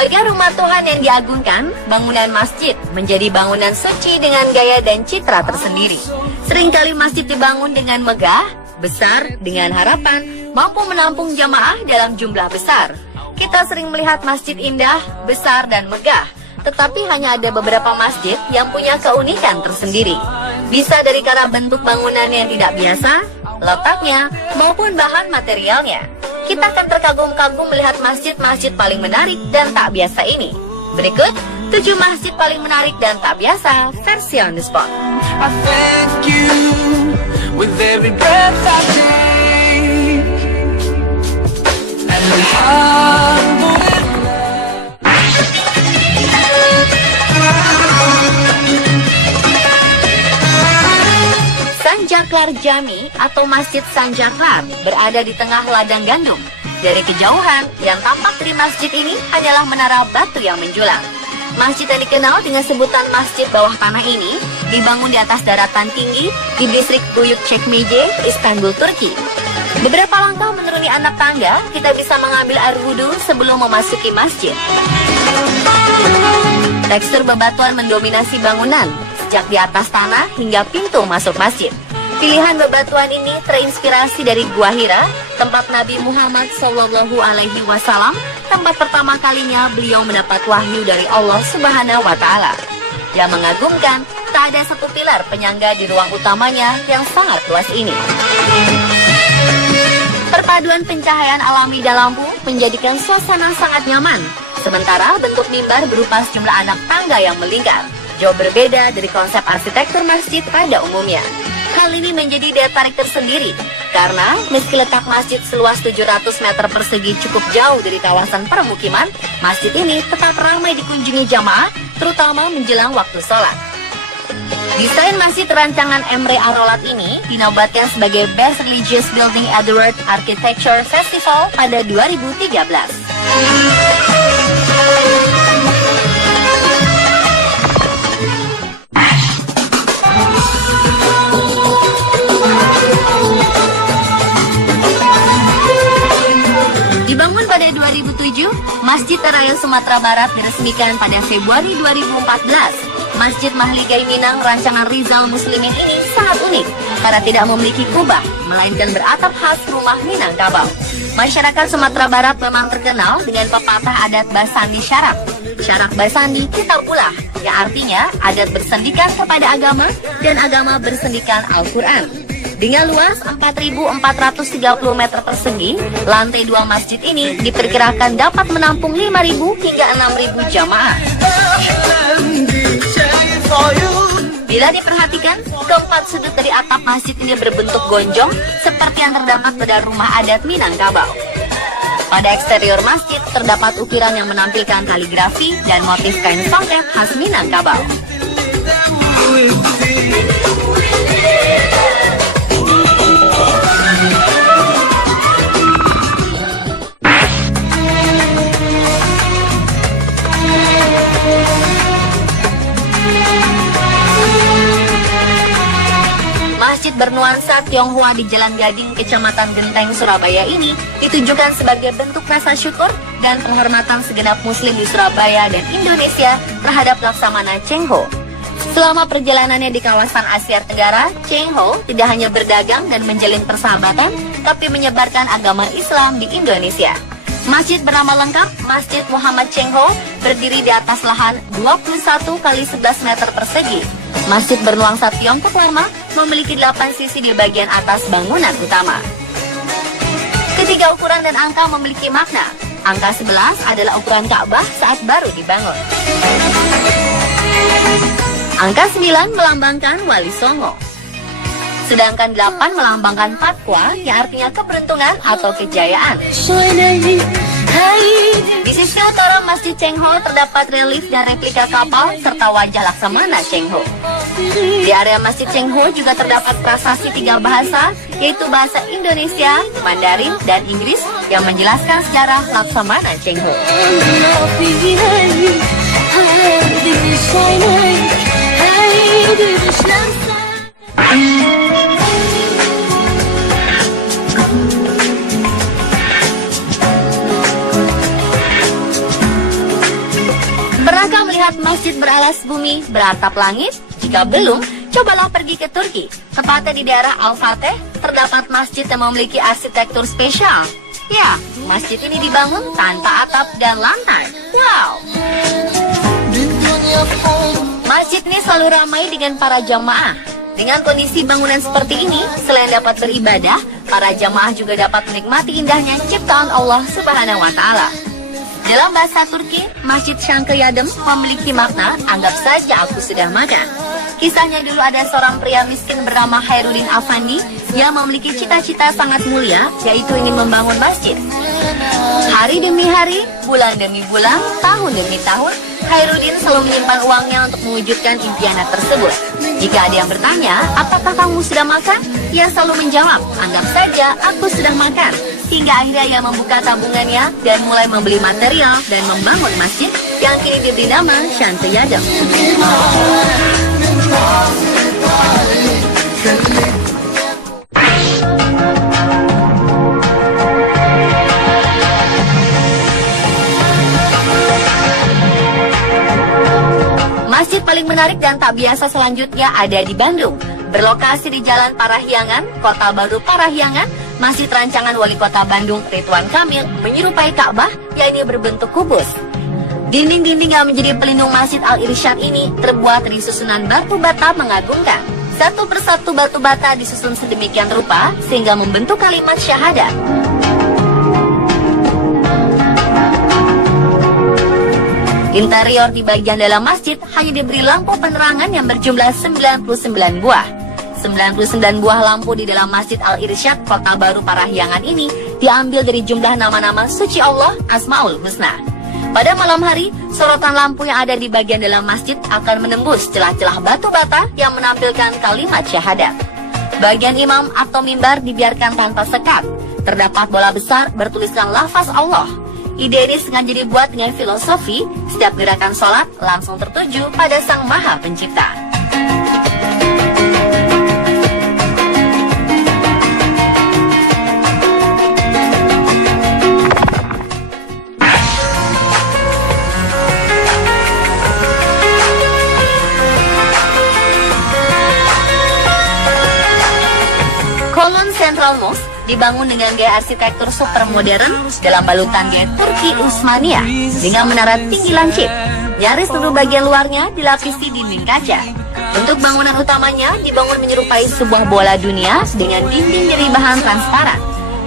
Sebagai rumah Tuhan yang diagungkan, bangunan masjid menjadi bangunan suci dengan gaya dan citra tersendiri. Seringkali masjid dibangun dengan megah, besar, dengan harapan mampu menampung jamaah dalam jumlah besar. Kita sering melihat masjid indah, besar, dan megah, tetapi hanya ada beberapa masjid yang punya keunikan tersendiri. Bisa dari karena bentuk bangunan yang tidak biasa, letaknya, maupun bahan materialnya. Kita akan terkagum-kagum melihat masjid-masjid paling menarik dan tak biasa ini. Berikut 7 masjid paling menarik dan tak biasa versi on the spot. I thank you with every breath I take. Alhamdulillah. Sanjaklar Jami atau Masjid Sanjaklar berada di tengah ladang gandum. Dari kejauhan, yang tampak dari masjid ini hanyalah menara batu yang menjulang. Masjid yang dikenal dengan sebutan Masjid Bawah Tanah ini dibangun di atas daratan tinggi di distrik Büyükçekmece, Istanbul, Turki. Beberapa langkah menuruni anak tangga, kita bisa mengambil air wudhu sebelum memasuki masjid. Tekstur bebatuan mendominasi bangunan, sejak di atas tanah hingga pintu masuk masjid. Pilihan bebatuan ini terinspirasi dari Gua Hira, tempat Nabi Muhammad SAW, tempat pertama kalinya beliau mendapat wahyu dari Allah Subhanahu wa Ta'ala. Yang mengagumkan, tak ada satu pilar penyangga di ruang utamanya yang sangat luas ini. Perpaduan pencahayaan alami dan lampu menjadikan suasana sangat nyaman. Sementara bentuk mimbar berupa sejumlah anak tangga yang melingkar, jauh berbeda dari konsep arsitektur masjid pada umumnya. Hal ini menjadi daya tarik tersendiri, karena meski letak masjid seluas 700 meter persegi cukup jauh dari kawasan permukiman, masjid ini tetap ramai dikunjungi jamaah, terutama menjelang waktu sholat. Desain masjid rancangan Emre Arolat ini dinobatkan sebagai Best Religious Building at the World Architecture Festival pada 2013. Dibangun pada 2007, Masjid Raya Sumatera Barat diresmikan pada Februari 2014. Masjid Mahligai Minang rancangan Rizal Muslimin ini sangat unik karena tidak memiliki kubah, melainkan beratap khas rumah Minangkabau. Masyarakat Sumatera Barat memang terkenal dengan pepatah adat Basandi Syarak. Syarak Basandi kitab ulah, yang artinya adat bersendikan kepada agama dan agama bersendikan Al-Quran. Dengan luas 4.430 meter persegi, lantai 2 masjid ini diperkirakan dapat menampung 5.000 hingga 6.000 jamaah. Bila diperhatikan, keempat sudut dari atap masjid ini berbentuk gonjong seperti yang terdapat pada rumah adat Minangkabau. Pada eksterior masjid terdapat ukiran yang menampilkan kaligrafi dan motif kain songket khas Minangkabau. Masjid bernuansa Tionghoa di Jalan Gading, Kecamatan Genteng, Surabaya ini ditujukan sebagai bentuk rasa syukur dan penghormatan segenap muslim di Surabaya dan Indonesia terhadap Laksamana Cheng Ho. Selama perjalanannya di kawasan Asia Tenggara, Cheng Ho tidak hanya berdagang dan menjalin persahabatan, tapi menyebarkan agama Islam di Indonesia. Masjid bernama lengkap Masjid Muhammad Cheng Ho berdiri di atas lahan 21 kali 11 meter persegi. Masjid bernuansa Tiongkok lama memiliki 8 sisi di bagian atas bangunan utama. Ketiga ukuran dan angka memiliki makna. Angka 11 adalah ukuran Ka'bah saat baru dibangun. Angka 9 melambangkan Wali Songo. Sedangkan 8 melambangkan Fatwa yang artinya keberuntungan atau kejayaan. Di sisi utara Masjid Cheng Ho terdapat relief dan replika kapal serta wajah Laksamana Cheng Ho. Di area Masjid Cheng Ho juga terdapat prasasti 3 bahasa, yaitu bahasa Indonesia, Mandarin, dan Inggris yang menjelaskan sejarah Laksamana Cheng Ho. melihat masjid beralas bumi, beratap langit? Jika belum, cobalah pergi ke Turki. Tepatnya di daerah Al-Fateh, terdapat masjid yang memiliki arsitektur spesial. Ya, masjid ini dibangun tanpa atap dan lantai. Wow! Masjid ini selalu ramai dengan para jamaah. Dengan kondisi bangunan seperti ini, selain dapat beribadah, para jamaah juga dapat menikmati indahnya ciptaan Allah Subhanahu wa Ta'ala. Dalam bahasa Turki, Masjid Şankayadem memiliki makna anggap saja aku sudah makan. Kisahnya dulu ada seorang pria miskin bernama Hairudin Afandi yang memiliki cita-cita sangat mulia, yaitu ingin membangun masjid. Hari demi hari, bulan demi bulan, tahun demi tahun, Hairudin selalu menyimpan uangnya untuk mewujudkan impiannya tersebut. Jika ada yang bertanya, apakah kamu sudah makan? Ia selalu menjawab, anggap saja aku sudah makan. Hingga akhirnya ia membuka tabungannya dan mulai membeli material dan membangun masjid yang kini diberi nama Şankayadem. Masjid paling menarik dan tak biasa selanjutnya ada di Bandung. Berlokasi di Jalan Parahyangan, Kota Baru Parahyangan, Masjid rancangan Wali Kota Bandung Ridwan Kamil menyerupai Ka'bah, yaitu berbentuk kubus. Dinding-dinding yang menjadi pelindung Masjid Al-Irsyad ini terbuat dari susunan batu bata mengagumkan. Satu persatu batu bata disusun sedemikian rupa sehingga membentuk kalimat syahadat. Interior di bagian dalam masjid hanya diberi lampu penerangan yang berjumlah 99 buah. 99 buah lampu di dalam Masjid Al-Irsyad Kota Baru Parahyangan ini diambil dari jumlah nama-nama suci Allah Asmaul Husna. Pada malam hari, sorotan lampu yang ada di bagian dalam masjid akan menembus celah-celah batu bata yang menampilkan kalimat syahadat. Bagian imam atau mimbar dibiarkan tanpa sekat. Terdapat bola besar bertuliskan lafaz Allah. Ide ini sengaja dibuat dengan filosofi, setiap gerakan sholat langsung tertuju pada Sang Maha Pencipta. Kolon Central Mosque dibangun dengan gaya arsitektur super modern dalam balutan gaya Turki Utsmaniyah dengan menara tinggi lancip. Nyaris seluruh bagian luarnya dilapisi dinding kaca. Bentuk bangunan utamanya dibangun menyerupai sebuah bola dunia dengan dinding dari bahan transparan.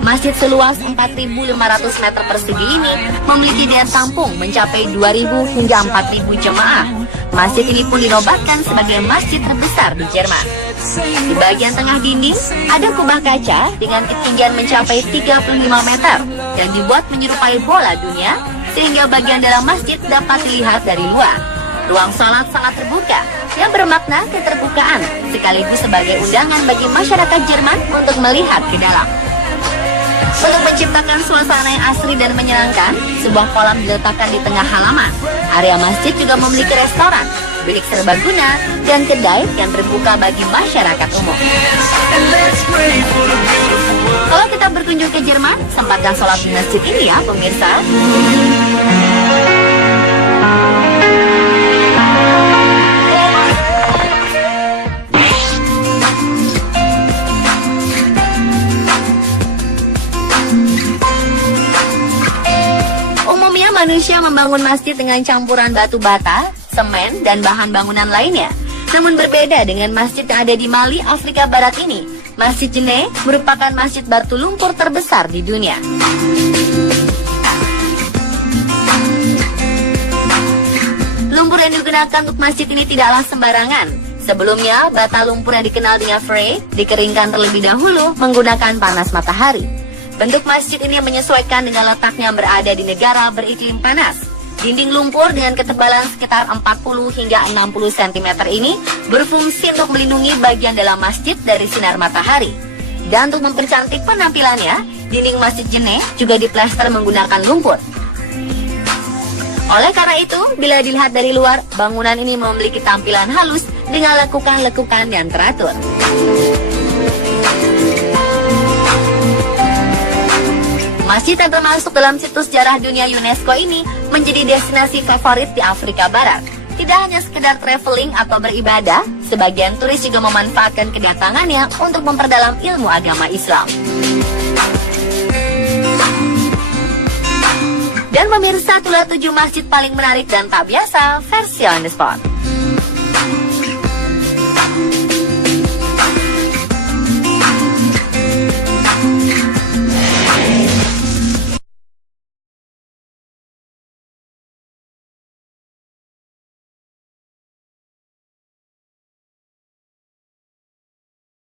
Masjid seluas 4.500 meter persegi ini memiliki daya tampung mencapai 2.000 hingga 4.000 jemaah. Masjid ini pun dinobatkan sebagai masjid terbesar di Jerman. Di bagian tengah dinding ada kubah kaca dengan ketinggian mencapai 35 meter yang dibuat menyerupai bola dunia sehingga bagian dalam masjid dapat dilihat dari luar. Ruang salat sangat terbuka yang bermakna keterbukaan sekaligus sebagai undangan bagi masyarakat Jerman untuk melihat ke dalam. Untuk menciptakan suasana yang asri dan menyenangkan, sebuah kolam diletakkan di tengah halaman. Area masjid juga memiliki restoran, bilik serbaguna, dan kedai yang terbuka bagi masyarakat umum. Kalau kita berkunjung ke Jerman, sempatkan sholat di masjid ini ya pemirsa. Manusia membangun masjid dengan campuran batu bata, semen, dan bahan bangunan lainnya. Namun berbeda dengan masjid yang ada di Mali, Afrika Barat ini. Masjid Jene merupakan masjid batu lumpur terbesar di dunia. Lumpur yang digunakan untuk masjid ini tidaklah sembarangan. Sebelumnya, bata lumpur yang dikenal dengan frey dikeringkan terlebih dahulu menggunakan panas matahari. Bentuk masjid ini menyesuaikan dengan letaknya yang berada di negara beriklim panas. Dinding lumpur dengan ketebalan sekitar 40 hingga 60 cm ini berfungsi untuk melindungi bagian dalam masjid dari sinar matahari. Dan untuk mempercantik penampilannya, dinding Masjid Jene juga diplester menggunakan lumpur. Oleh karena itu, bila dilihat dari luar, bangunan ini memiliki tampilan halus dengan lekukan-lekukan yang teratur. Masjid yang termasuk dalam situs sejarah dunia UNESCO ini menjadi destinasi favorit di Afrika Barat. Tidak hanya sekedar traveling atau beribadah, sebagian turis juga memanfaatkan kedatangannya untuk memperdalam ilmu agama Islam. Dan pemirsa, itulah 7 masjid paling menarik dan tak biasa versi on the spot.